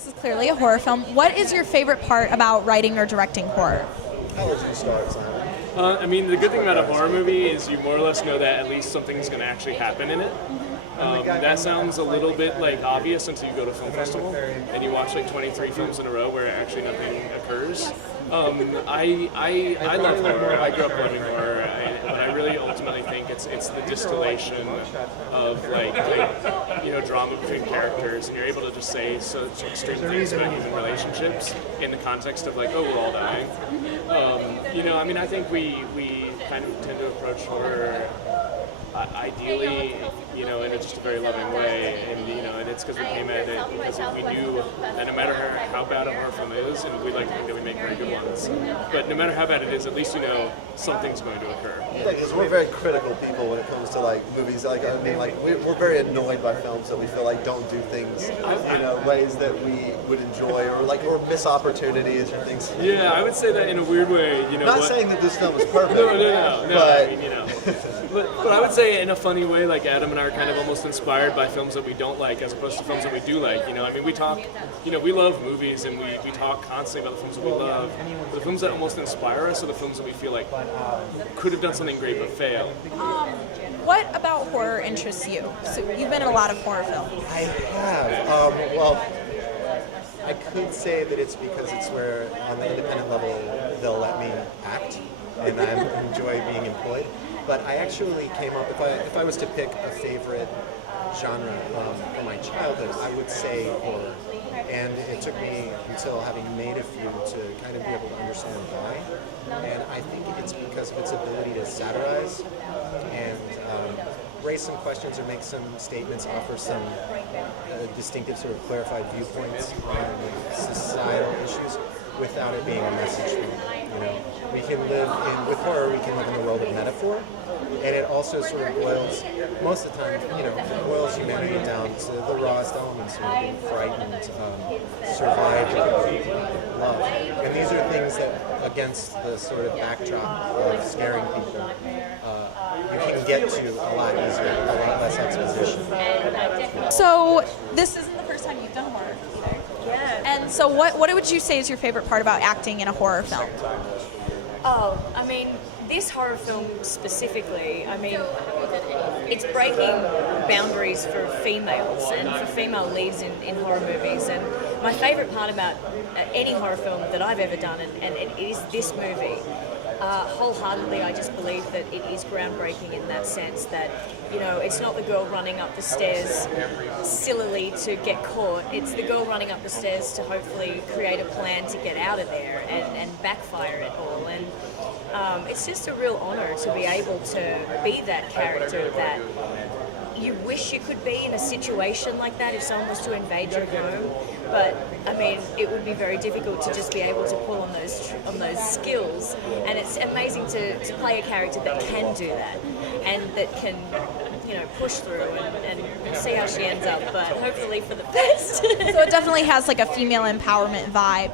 This is clearly a horror film. What is your favorite part about writing or directing horror? I'll let you start, Simon. I mean, the good thing about a horror movie is you more or less know that at least something's going to actually happen in it. That sounds a little bit like obvious until you go to a film festival and you watch like 23 films in a row where actually nothing occurs. I love horror. I grew up loving horror, but I really ultimately think it's the distillation of like drama between characters, and you're able to just say such extreme things about human relationships in the context of like, oh, we're all dying. I think we kind of tend to approach horror ideally, in just a very loving way, and it's because we came at it because we knew that no matter how bad a horror film is, and we like to think that we make very good ones, but no matter how bad it is, at least something's going to occur. Yeah, because we're very critical people when it comes to like movies. We're very annoyed by films that we feel like don't do things, ways that we would enjoy, or miss opportunities or things. Yeah, I would say that in a weird way. Not saying that this film is perfect. No. But, but I would say in a funny way, like Adam and I are kind of almost inspired by films that we don't like as opposed to films that we do like. We talk, we love movies and we talk constantly about the films that we love. But the films that almost inspire us are the films that we feel like could have done something great but fail. What about horror interests you? So you've been in a lot of horror films. I have. I could say that it's because it's where on the independent level they'll let me act and I enjoy being employed. But I actually came up, if I was to pick a favorite genre from my childhood, I would say horror. And it took me until having made a few to kind of be able to understand why. And I think it's because of its ability to satirize and raise some questions or make some statements, offer some distinctive sort of clarified viewpoints on societal issues without it being a message. We can with horror, we can live in a world of metaphor, and it also sort of boils, most of the time, boils humanity down to the rawest elements, being frightened, survived, love. And these are things that, against the sort of backdrop of scaring people, you can get to a lot easier, a lot less exposition. So this isn't the first time you've done horror either. Yeah. And so what would you say is your favorite part about acting in a horror film? This horror film specifically, it's breaking boundaries for females and for female leads in horror movies. And my favorite part about any horror film that I've ever done, and it is this movie, wholeheartedly, I just believe that it is groundbreaking in that sense that, it's not the girl running up the stairs sillily to get caught. It's the girl running up the stairs to hopefully create a plan to get out of there and backfire it all. And it's just a real honor to be able to be that character that you wish you could be in a situation like that if someone was to invade your home. But it would be very difficult to just be able to pull on those skills. And it's amazing to play a character that can do that and that can, push through. And we'll see how she ends up, but hopefully for the best. So it definitely has like a female empowerment vibe.